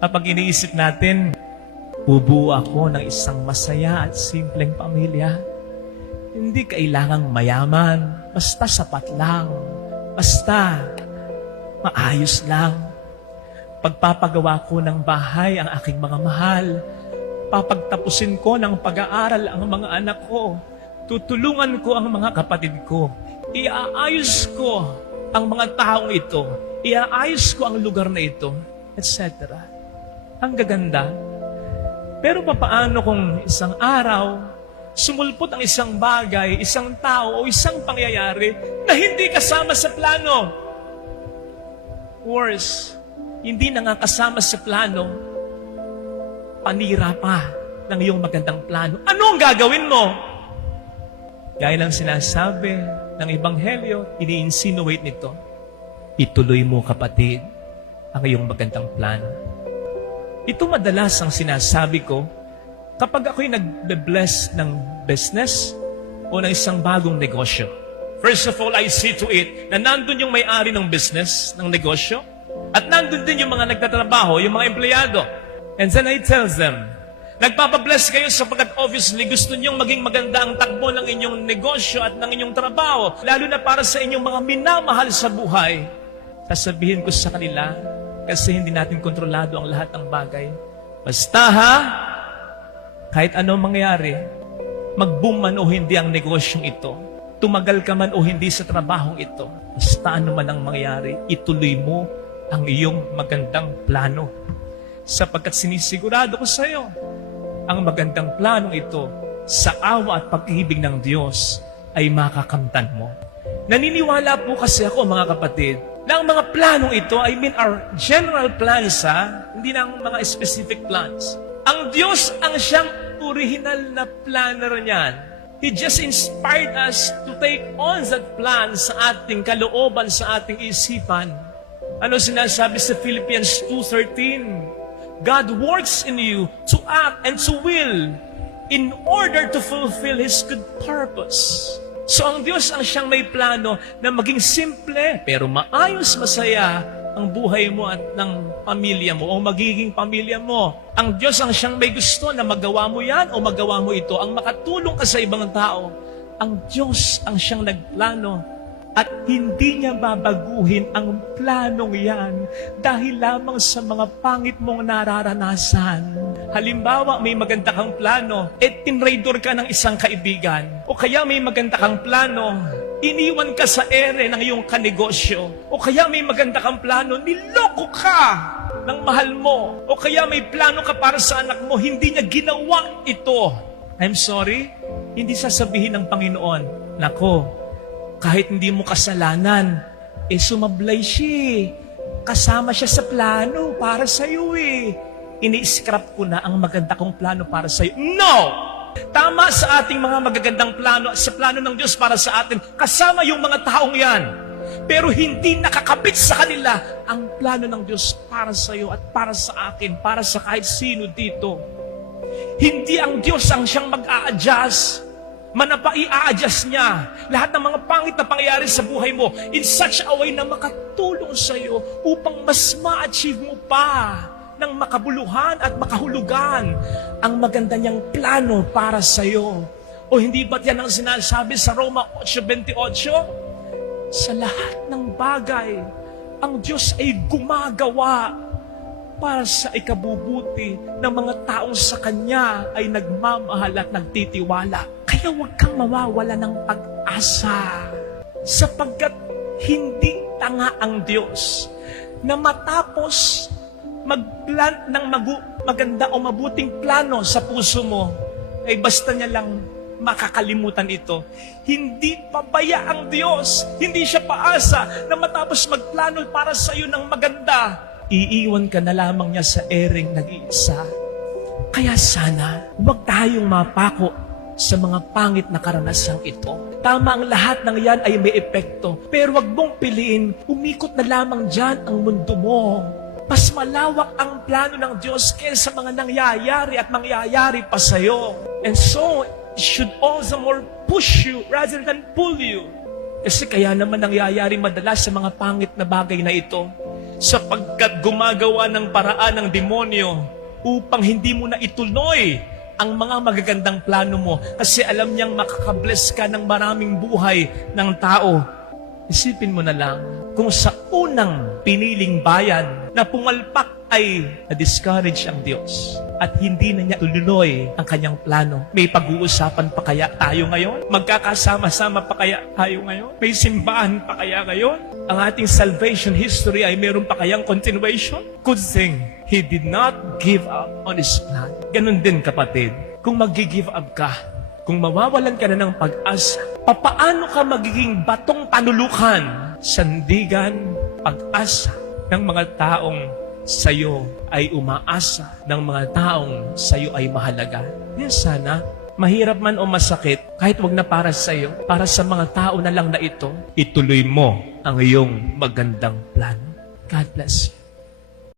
Kapag iniisip natin, bubuo ako ng isang masaya at simpleng pamilya. Hindi kailangang mayaman, basta sapat lang, basta maayos lang. Pagpapagawa ko ng bahay ang aking mga mahal, papagtapusin ko ng pag-aaral ang mga anak ko, tutulungan ko ang mga kapatid ko, iaayos ko ang mga taong ito, iaayos ko ang lugar na ito, etc. Ang gaganda. Pero papaano kung isang araw, sumulpot ang isang bagay, isang tao o isang pangyayari na hindi kasama sa plano? Worse, hindi na nga kasama sa plano, panira pa ng iyong magandang plano. Ano ang gagawin mo? Gaya ng sinasabi ng Ebanghelyo, ini-insinuate nito, ituloy mo, kapatid, ang iyong magandang plano. Ito madalas ang sinasabi ko kapag ako'y nag-bless ng business o ng isang bagong negosyo. First of all, I see to it na nandun yung may-ari ng business, ng negosyo, at nandun din yung mga nagtatrabaho, yung mga empleyado. And then I tell them, nagpapabless kayo sapagkat obviously gusto niyong maging maganda ang takbo ng inyong negosyo at ng inyong trabaho, lalo na para sa inyong mga minamahal sa buhay. Sasabihin ko sa kanila, kasi hindi natin kontrolado ang lahat ng bagay. Basta kahit anong mangyari, mag-boom man o hindi ang negosyong ito, tumagal ka man o hindi sa trabahong ito, basta ano man ang mangyari, ituloy mo ang iyong magandang plano. Sapagkat sinisigurado ko sa iyo, ang magandang planong ito, sa awa at pag-ibig ng Diyos, ay makakamtan mo. Naniniwala po kasi ako, mga kapatid, na ang mga planong ito, I mean our general plans, hindi na ang mga specific plans. Ang Diyos ang siyang original na planner niyan. He just inspired us to take on that plan sa ating kalooban, sa ating isipan. Ano sinasabi sa Philippians 2:13? God works in you to act and to will in order to fulfill His good purpose. So ang Diyos ang siyang may plano na maging simple pero maayos, masaya ang buhay mo at ng pamilya mo o magiging pamilya mo. Ang Diyos ang siyang may gusto na magawa mo yan o magawa mo ito, ang makatulong ka sa ibang tao. Ang Diyos ang siyang nagplano at hindi niya babaguhin ang planong yan dahil lamang sa mga pangit mong nararanasan. Halimbawa, may maganda kang plano, tinraidor ka ng isang kaibigan. O kaya may maganda kang plano, iniwan ka sa ere ng iyong kanegosyo. O kaya may maganda kang plano, niloko ka ng mahal mo. O kaya may plano ka para sa anak mo, hindi niya ginawa ito. I'm sorry, hindi sasabihin ng Panginoon, nako, kahit hindi mo kasalanan, sumablay siya. Kasama siya sa plano para sa iyo Ini-scrap ko na ang maganda kong plano para sa iyo. No! Tama sa ating mga magagandang plano, sa plano ng Diyos para sa atin, kasama yung mga taong yan. Pero hindi nakakabit sa kanila ang plano ng Diyos para sa iyo at para sa akin, para sa kahit sino dito. Hindi ang Diyos ang siyang mag-a-adjust. Manapa i-a-adjust niya lahat ng mga pangit na pangyayari sa buhay mo in such a way na makatulong sa iyo upang mas ma-achieve mo pa ng makabuluhan at makahulugan ang maganda niyang plano para sa iyo. O hindi ba't yan ang sinasabi sa Roma 8:28? Sa lahat ng bagay, ang Diyos ay gumagawa para sa ikabubuti ng mga taong sa Kanya ay nagmamahal at nagtitiwala. Kaya huwag kang mawawala ng pag-asa. Sapagkat hindi tanga ang Diyos na matapos mag-plant ng maganda o mabuting plano sa puso mo, ay basta niya lang makakalimutan ito. Hindi pabaya ang Diyos. Hindi siya paasa na matapos magplano para sa iyo ng maganda, iiwan ka na lamang niya sa ereng nag-iisa. Kaya sana, huwag tayong mapako sa mga pangit na karanasang ito. Tama ang lahat ng yan ay may epekto. Pero huwag mong piliin, umikot na lamang dyan ang mundo mo. Mas malawak ang plano ng Diyos kaysa mga nangyayari at mangyayari pa sa'yo. And so, it should all the more push you rather than pull you. Kasi kaya naman nangyayari madalas sa mga pangit na bagay na ito. sapagkat gumagawa ng paraan ng demonyo upang hindi mo na ituloy ang mga magagandang plano mo kasi alam niyang makakabless ka ng maraming buhay ng tao. Isipin mo na lang kung sa unang piniling bayan na pumalpak ay na-discourage ang Diyos at hindi na niya tuloy ang kanyang plano. May pag-uusapan pa kaya tayo ngayon? Magkakasama-sama pa kaya tayo ngayon? May simbahan pa kaya ngayon? Ang ating salvation history ay meron pa kayang continuation? Good thing, He did not give up on His plan. Ganon din kapatid, kung mag-give up ka, kung mawawalan ka na ng pag-asa, papaano ka magiging batong panulukan, sandigan, pag-asa ng mga taong sa'yo ay umaasa, ng mga taong sa'yo ay mahalaga? Yes, sana, mahirap man o masakit, kahit wag na para sa'yo, para sa mga tao na lang na ito, ituloy mo ang iyong magandang plano. God bless you.